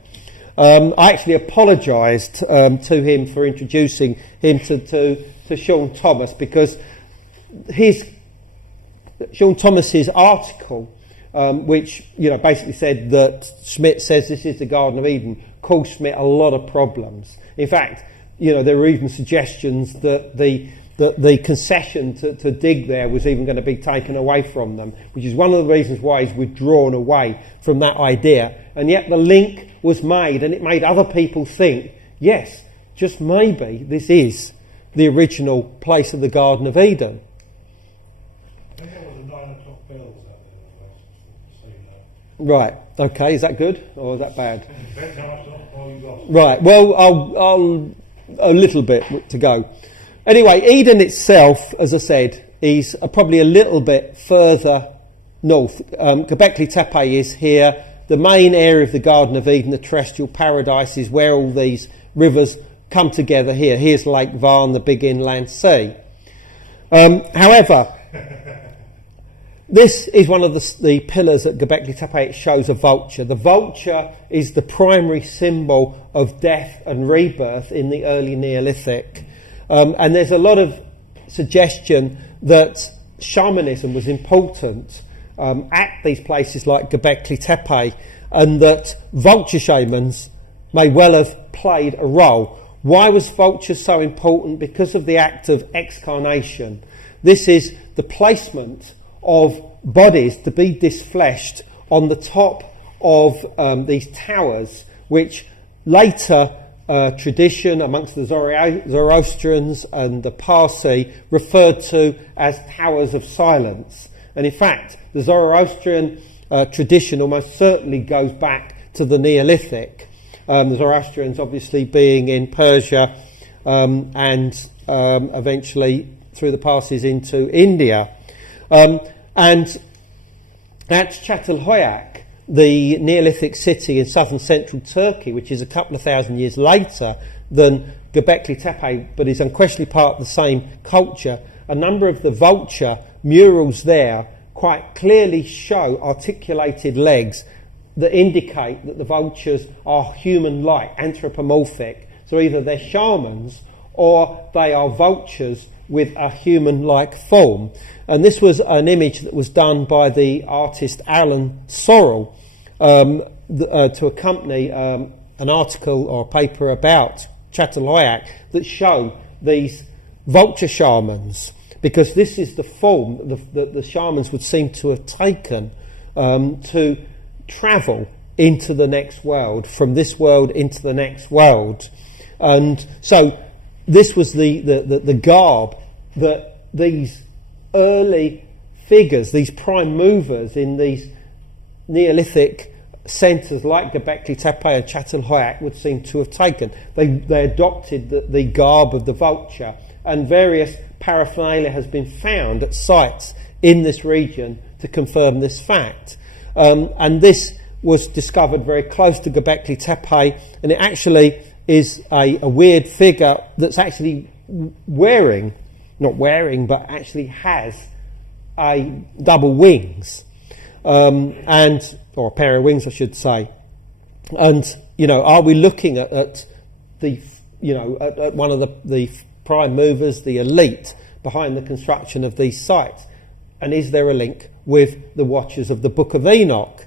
I actually apologised to him for introducing him to Sean Thomas, because Sean Thomas's article, which basically said that Schmidt says this is the Garden of Eden, caused Schmidt a lot of problems. In fact, there were even suggestions that the concession to dig there was even going to be taken away from them, which is one of the reasons why he's withdrawn away from that idea. And yet the link was made, and it made other people think, yes, just maybe this is the original place of the Garden of Eden. I think there was a 9 o'clock bells out there. So Right. Okay. Is that good or is that bad? depends how much oil you got. Right. Well, I'll a little bit to go. Anyway, Eden itself, as I said, is probably a little bit further north. Gobekli Tepe is here. The main area of the Garden of Eden, the terrestrial paradise, is where all these rivers come together here. Here's Lake Van, the big inland sea. However, this is one of the pillars at Gobekli Tepe. It shows a vulture. The vulture is the primary symbol of death and rebirth in the early Neolithic. And there's a lot of suggestion that shamanism was important at these places like Gobekli Tepe, and that vulture shamans may well have played a role. Why was vulture so important? Because of the act of excarnation. This is the placement of bodies to be disfleshed on the top of these towers, which later tradition amongst the Zoroastrians and the Parsi referred to as towers of silence. And in fact, the Zoroastrian tradition almost certainly goes back to the Neolithic. The Zoroastrians obviously being in Persia and eventually through the Parsis into India. And at Çatalhöyük, the Neolithic city in southern central Turkey, which is a couple of thousand years later than Gobekli Tepe, but is unquestionably part of the same culture, a number of the vulture murals there quite clearly show articulated legs that indicate that the vultures are human-like, anthropomorphic. So either they're shamans or they are vultures with a human-like form. And this was an image that was done by the artist Alan Sorrell to accompany an article or a paper about Çatalhöyük that show these vulture shamans, because this is the form that the shamans would seem to have taken to travel into the next world, from this world into the next world. And so this was the garb that these early figures, these prime movers in these Neolithic centres like Gobekli Tepe and Çatalhöyük would seem to have taken. They adopted the garb of the vulture, and various paraphernalia has been found at sites in this region to confirm this fact. And this was discovered very close to Gobekli Tepe, and it actually is a weird figure that's actually but actually has a double wings, or a pair of wings, I should say. And, are we looking at the, at one of the prime movers, the elite behind the construction of these sites? And is there a link with the Watchers of the Book of Enoch?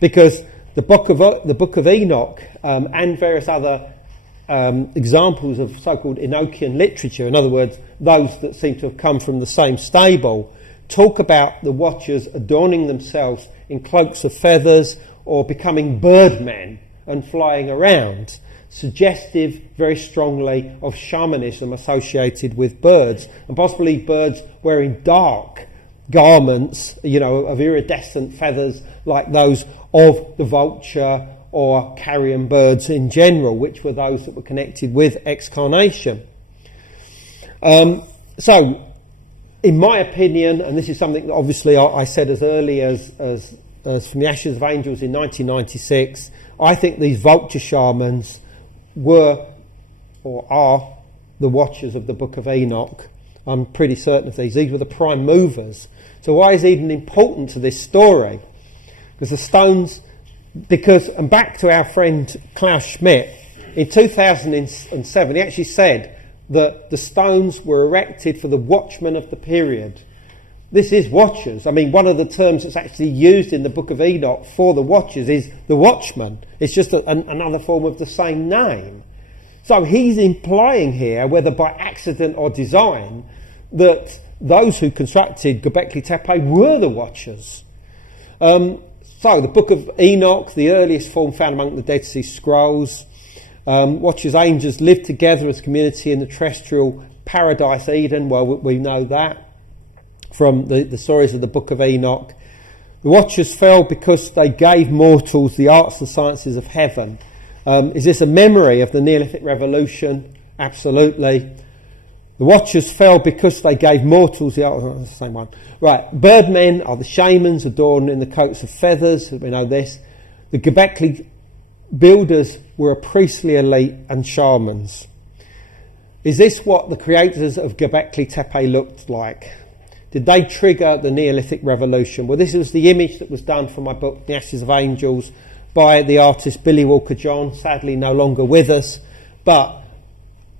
Because the Book of Enoch and various other examples of so-called Enochian literature, in other words, those that seem to have come from the same stable, talk about the Watchers adorning themselves in cloaks of feathers or becoming birdmen and flying around, suggestive very strongly of shamanism associated with birds, and possibly birds wearing dark garments, of iridescent feathers like those of the vulture or carrion birds in general, which were those that were connected with excarnation. So, in my opinion, and this is something that obviously I said as early as From the Ashes of Angels in 1996, I think these vulture shamans were or are the Watchers of the Book of Enoch. I'm pretty certain of these. These were the prime movers. So why is Eden important to this story? Because the stones, and back to our friend Klaus Schmidt, in 2007 he actually said that the stones were erected for the watchmen of the period. This is watchers. I mean, one of the terms that's actually used in the Book of Enoch for the watchers is the watchman. It's just another form of the same name. So he's implying here, whether by accident or design, that those who constructed Gobekli Tepe were the watchers. So the Book of Enoch, the earliest form found among the Dead Sea Scrolls, Watchers, angels lived together as community in the terrestrial paradise Eden. Well, we know that from the stories of the Book of Enoch. The Watchers fell because they gave mortals the arts and sciences of heaven. Is this a memory of the Neolithic Revolution? Absolutely. The Watchers fell because they gave mortals the arts. The same one. Right. Birdmen are the shamans adorned in the coats of feathers. We know this. The Gobekli builders were a priestly elite and shamans. Is this what the creators of Gobekli Tepe looked like? Did they trigger the Neolithic Revolution? Well, this was the image that was done for my book, The Ashes of Angels, by the artist Billy Walker-John, sadly no longer with us. But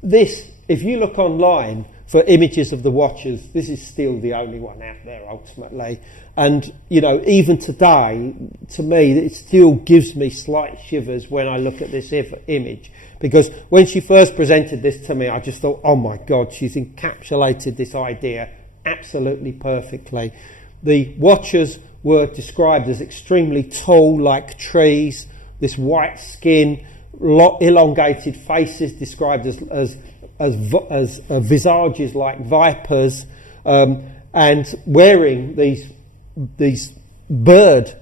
this, if you look online for images of the Watchers, this is still the only one out there ultimately. And, even today, to me, it still gives me slight shivers when I look at this image. Because when she first presented this to me, I just thought, oh my God, she's encapsulated this idea absolutely perfectly. The Watchers were described as extremely tall, like trees, this white skin, elongated faces described as visages like vipers, and wearing these bird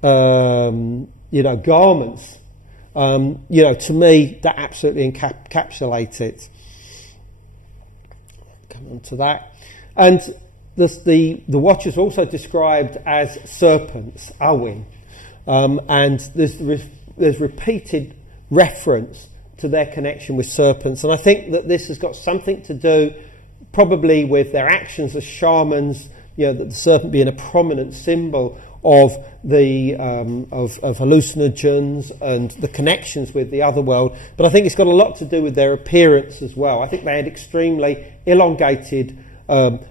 garments. To me that absolutely encapsulates it. Come on to that. And the Watchers also described as serpents, Awin, and there's repeated reference to their connection with serpents, and I think that this has got something to do probably with their actions as shamans, that the serpent being a prominent symbol of the of hallucinogens and the connections with the other world. But I think it's got a lot to do with their appearance as well. I think they had extremely elongated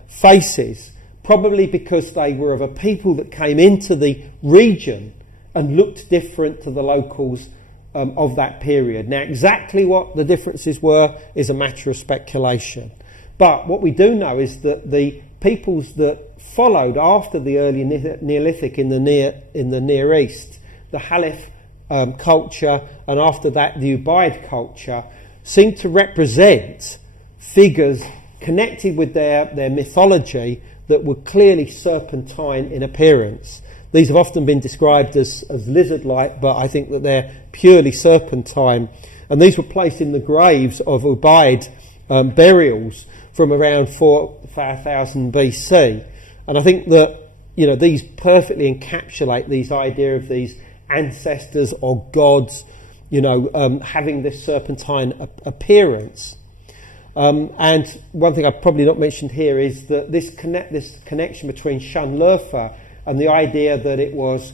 faces, probably because they were of a people that came into the region and looked different to the locals of that period. Now, exactly what the differences were is a matter of speculation. But what we do know is that the peoples that followed after the early Neolithic in the Near East, the Halif culture, and after that the Ubaid culture, seem to represent figures connected with their mythology that were clearly serpentine in appearance. These have often been described as lizard-like, but I think that they're purely serpentine. And these were placed in the graves of Ubaid burials from around 4000 BC. And I think that, these perfectly encapsulate these idea of these ancestors or gods, having this serpentine appearance. And one thing I've probably not mentioned here is that this connection between Llanlöfr and the idea that it was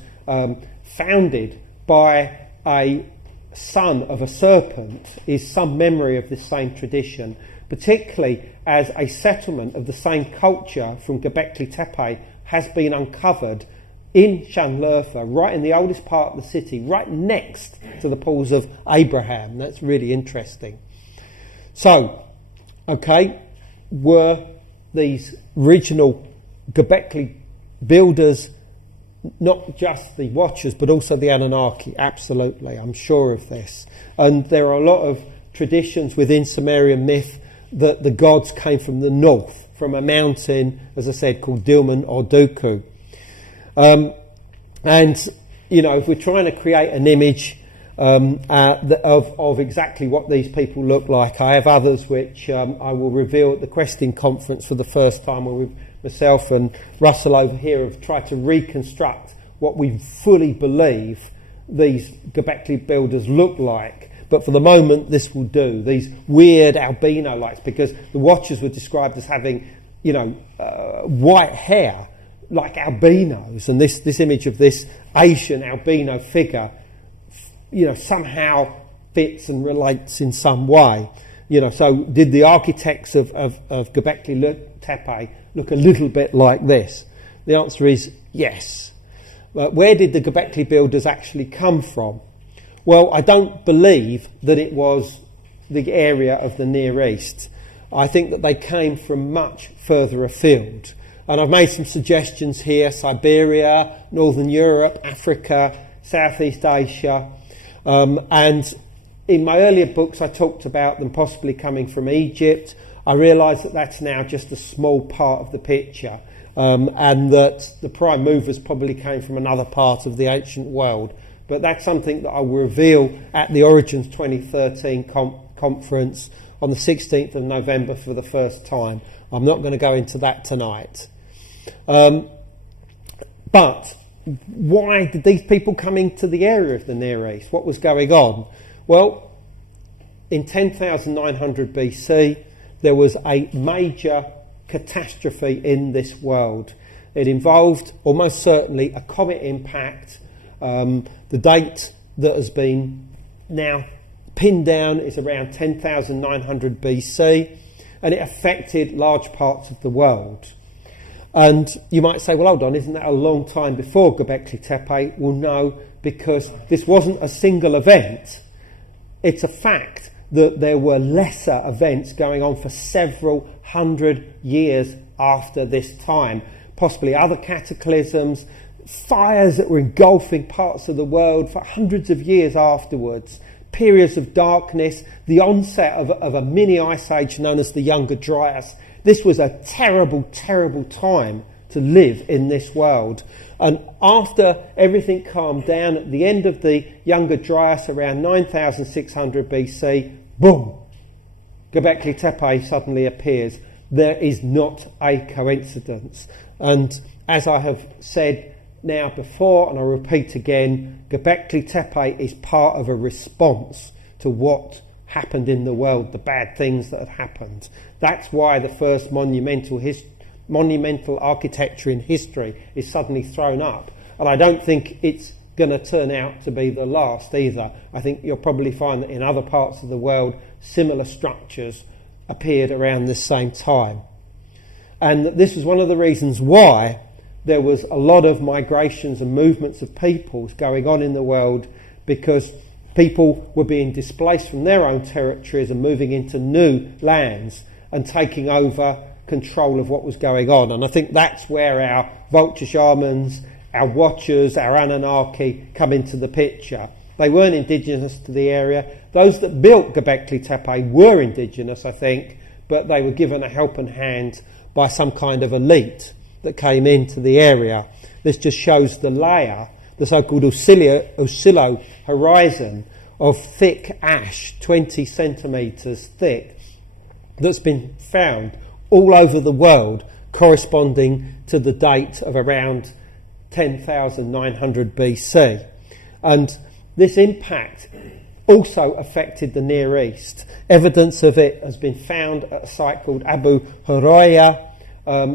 founded by a son of a serpent is some memory of this same tradition, particularly as a settlement of the same culture from Gobekli Tepe has been uncovered in Llanlöfr, right in the oldest part of the city, right next to the pools of Abraham. That's really interesting. So, were these original Gobekli builders not just the Watchers but also the Anunnaki? Absolutely, I'm sure of this. And there are a lot of traditions within Sumerian myth that the gods came from the north, from a mountain, as I said, called Dilmun or Duku. And, if we're trying to create an image of exactly what these people look like, I have others which I will reveal at the Questing Conference for the first time, where myself and Russell over here have tried to reconstruct what we fully believe these Gobekli builders look like. But for the moment, this will do. These weird albino lights, because the Watchers were described as having, white hair like albinos, and this image of this Asian albino figure, somehow fits and relates in some way. So did the architects of Gobekli Tepe look a little bit like this? The answer is yes. But where did the Gobekli builders actually come from? Well, I don't believe that it was the area of the Near East. I think that they came from much further afield. And I've made some suggestions here: Siberia, Northern Europe, Africa, Southeast Asia. And in my earlier books, I talked about them possibly coming from Egypt. I realise that that's now just a small part of the picture, and that the prime movers probably came from another part of the ancient world. But that's something that I will reveal at the Origins 2013 conference on the 16th of November for the first time. I'm not going to go into that tonight. But why did these people come into the area of the Near East? What was going on? Well, in 10,900 BC, there was a major catastrophe in this world. It involved almost certainly a comet impact. The date that has been now pinned down is around 10,900 BC, and it affected large parts of the world. And you might say, well, hold on, isn't that a long time before Gobekli Tepe? Well, no, because this wasn't a single event. It's a fact that there were lesser events going on for several hundred years after this time, possibly other cataclysms, fires that were engulfing parts of the world for hundreds of years afterwards, periods of darkness, the onset of a mini ice age known as the Younger Dryas. This was a terrible, terrible time to live in this world. And after everything calmed down, at the end of the Younger Dryas, around 9,600 BC, boom, Gobekli Tepe suddenly appears. There is not a coincidence. And as I have said now before, and I repeat again, Gobekli Tepe is part of a response to what happened in the world, the bad things that had happened. That's why the first monumental architecture in history is suddenly thrown up. And I don't think it's going to turn out to be the last either. I think you'll probably find that in other parts of the world, similar structures appeared around this same time. And this is one of the reasons why there was a lot of migrations and movements of peoples going on in the world, because people were being displaced from their own territories and moving into new lands and taking over control of what was going on. And I think that's where our vulture shamans, our watchers, our Anunnaki come into the picture. They weren't indigenous to the area. Those that built Gobekli Tepe were indigenous, I think, but they were given a helping hand by some kind of elite that came into the area. This just shows the layer, the so-called oscillo horizon of thick ash, 20 centimetres thick, that's been found all over the world corresponding to the date of around 10,900 BC. And this impact also affected the Near East. Evidence of it has been found at a site called Abu Huraya,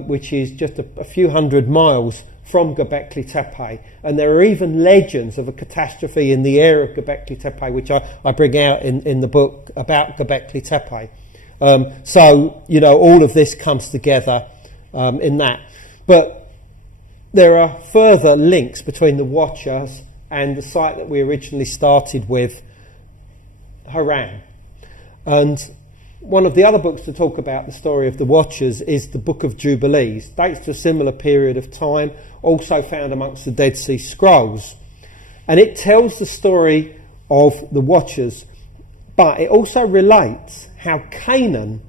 which is just a few hundred miles from Gobekli Tepe. And there are even legends of a catastrophe in the area of Gobekli Tepe, which I bring out in the book about Gobekli Tepe. So, you know, all of this comes together in that. But there are further links between the Watchers and the site that we originally started with, Haran. And one of the other books to talk about the story of the Watchers is the Book of Jubilees. Dates to a similar period of time, also found amongst the Dead Sea Scrolls. And it tells the story of the Watchers, but it also relates how Canaan,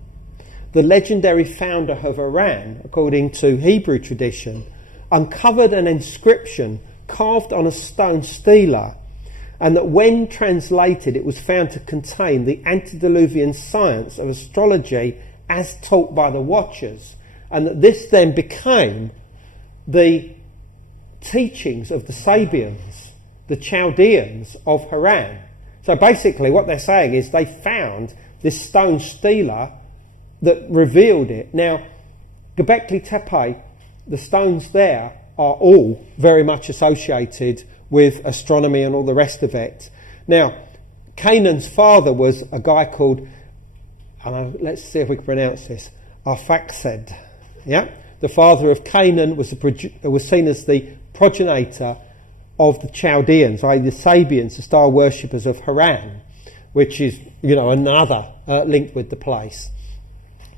the legendary founder of Haran, according to Hebrew tradition, uncovered an inscription carved on a stone stela, and that when translated it was found to contain the antediluvian science of astrology as taught by the Watchers, and that this then became the teachings of the Sabians, the Chaldeans of Haran. So basically what they're saying is they found this stone stela that revealed it. Now, Gobekli Tepe, the stones there are all very much associated with astronomy and all the rest of it. Now, Canaan's father was a guy called, let's see if we can pronounce this, Arphaxad. Yeah, the father of Canaan was seen as the progenitor of the Chaldeans, i.e. the Sabians, the star worshippers of Haran, which is, you know, another link with the place.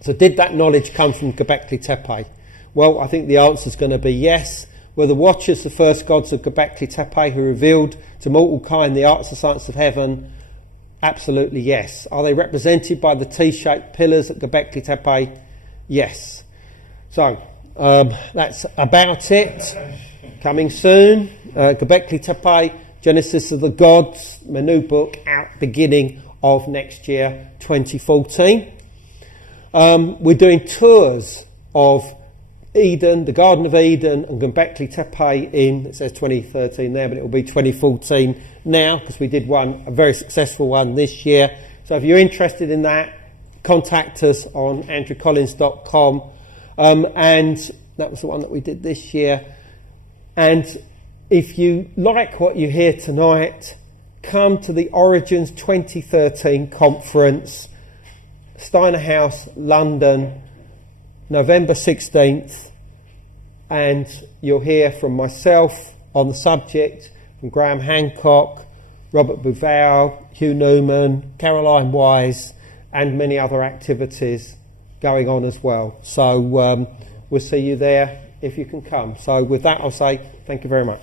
So did that knowledge come from Gobekli Tepe? Well, I think the answer is going to be yes. Were the Watchers the first gods of Gobekli Tepe who revealed to mortal kind the arts and science of heaven? Absolutely yes. Are they represented by the T-shaped pillars at Gobekli Tepe? Yes. So that's about it. Coming soon, Gobekli Tepe, Genesis of the Gods, my new book, out beginning of next year, 2014. We're doing tours of Eden, the Garden of Eden, and Gobekli Tepe in, it says 2013 there, but it will be 2014 now, because we did a very successful one this year. So if you're interested in that, contact us on andrewcollins.com. And that was the one that we did this year. And if you like what you hear tonight, come to the Origins 2013 conference, Steiner House, London, November 16th, and you'll hear from myself on the subject, from Graham Hancock, Robert Bouval, Hugh Newman, Caroline Wise, and many other activities going on as well. So we'll see you there if you can come. So with that, I'll say thank you very much.